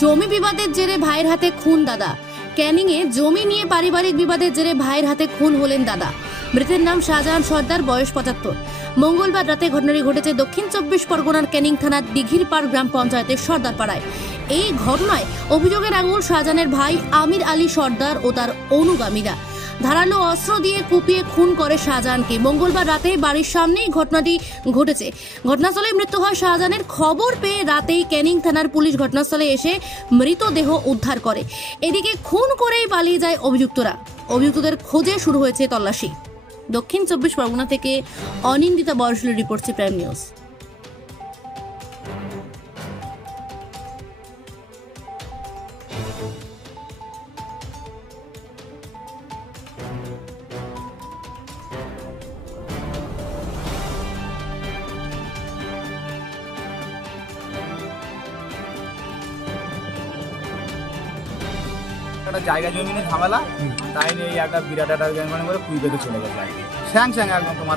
জমি বিবাদের জেরে ভাইয়ের হাতে খুন দাদা। ক্যানিংয়ে জমি নিয়ে পারিবারিক বিবাদের জেরে ভাইয়ের হাতে খুন হলেন দাদা। মৃতের নাম শাহজাহান সর্দার, বয়স ৭৫। মঙ্গলবার রাতে ঘটনাটি ঘটেছে দক্ষিণ ২৪ পরগনার ক্যানিং থানার দিঘিরপাড় গ্রাম পঞ্চায়েতের সর্দারপাড়ায়। এই ঘটনায় অভিযোগের আঙুল শাহজাহানের ভাই আমির আলী সর্দার ও তার অনুগামীরা। ধারালো অস্ত্র দিয়ে কুপিয়ে খুন করে শাহজাহানকে। মঙ্গলবার রাতে বাড়ির সামনেই ঘটনাটি ঘটেছে। ঘটনাস্থলে মৃত্যু হয় শাহজাহানের। খবর পেয়ে রাতেই ক্যানিং থানার পুলিশ ঘটনাস্থলে এসে মৃতদেহ উদ্ধার করে। এদিকে খুন করেই পালিয়ে যায় অভিযুক্তরা। অভিযুক্তদের খোঁজে শুরু হয়েছে তল্লাশি। দক্ষিণ ২৪ পরগনা থেকে অনিন্দিতা বর্ষলের রিপোর্ট, প্রাইম নিউজ। একটা জায়গা জমি নিয়ে ঝামেলা, তাই নিয়ে একটা বিরাট একটা করে কুই বেঁধে চলে গেছে। স্যাং স্যাং একদম তোমার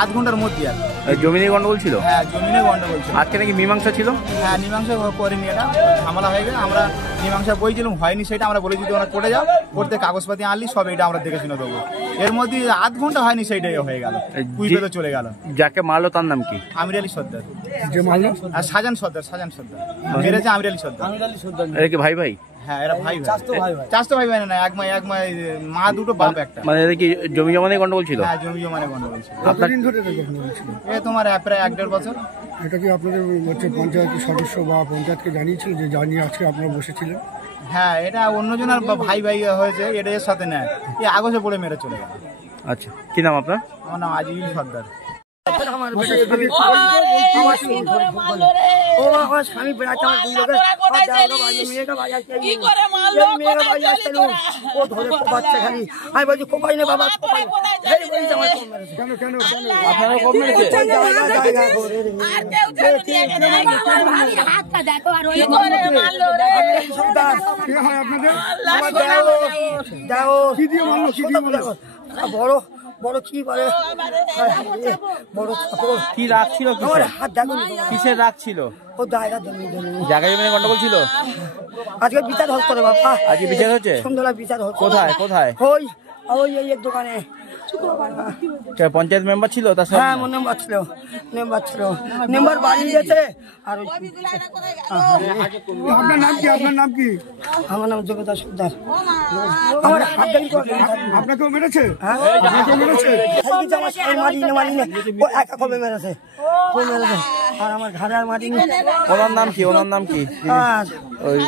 আধ ঘন্টার মধ্যে আর জমি নিয়ে গন্ডগোল ছিল। হ্যাঁ, জমি নিয়ে গন্ডগোল ছিল। আজকে নাকি মীমাংসা ছিল। হ্যাঁ, মীমাংসা করিনি, এটা ঝামেলা হয়ে গেছে। আমরা মীমাংসা বইছিলাম, হয়নি। সেটা আমরা বলেছি তোমরা কোর্টে যাও, করতে কাগজপাতি আনলি সব, এটা আমরা দেখে শুনে দেবো। এর মধ্যে আধ ঘন্টা হয়নি, সেইটাই হয়ে গেল, কুই বেঁধে চলে গেল। যাকে মারলো তার নাম কি? আমির আলী সর্দার। আর শাহজাহান সর্দার, শাহজাহান সর্দার মেরেছে আমির আলী সর্দার। এরা কি ভাই ভাই? হ্যাঁ, এরা ভাই ভাই, চাচতো ভাই ভাই না, এক মা মা দুটো বাপ একটা। মানে এরা কি জমি জমা নিয়ে গন্ডগোল ছিল? হ্যাঁ, জমি জমা নিয়ে গন্ডগোল ছিল। কতদিন ধরে গন্ডগোল ছিল? এ তোমার প্রায় ১-১.৫ বছর। এটা কি আপনাদের হচ্ছে পঞ্চায়েতের সদস্য বা পঞ্চায়েতকে জানিয়েছিল যে জানিয়ে আজকে আপনারা বসেছিলেন? হ্যাঁ, এটা অন্যজনের ভাই ভাই হয়েছে, এটা এর সাথে নেয়। এই আগসে পড়ে মেরে চলে গেল। আচ্ছা, কি নাম আপনার? আমার নাম আজিজুল সর্দার। স্বামী বেড়াচ্ছে আমার দুই লোকের মেয়েটা বাজাচ্ছে, ও ধরে কোপাচ্ছে খালি। আমি বলছি কোপাই না বাবা, কোপাই। কেন আপনারা কম মেরেছে? বড় বড় কি বলে, কি রাগ ছিল? হাত দেখো, কিসের রাগ ছিল? ও জায়গা জমি জায়গা জমি নিয়ে গন্ডগোল ছিল। আজকে বিচার হচ্ছে রে বাবা, আজকে বিচার হচ্ছে। সন্ধ্যাবেলা বিচার হচ্ছে। কোথায় কোথায়? ওই ওই এই দোকানে। পঞ্চায়েত মেম্বার ছিল তার সাথে? হ্যাঁ, মেম্বার ছিল। মেম্বার বাড়ি গেছে। আর আপনার নাম কি? আপনার নাম কি? আমার নাম জগদা সর্দার। আমার হাত দেখি আপনাকেও মেরেছে? হ্যাঁ, মারিনি, ও একা কবে মেরেছে। আর আমার ঘাড়ে আর মারিনি। ওনার নাম কি? ওনার নাম কি? হ্যাঁ, ওই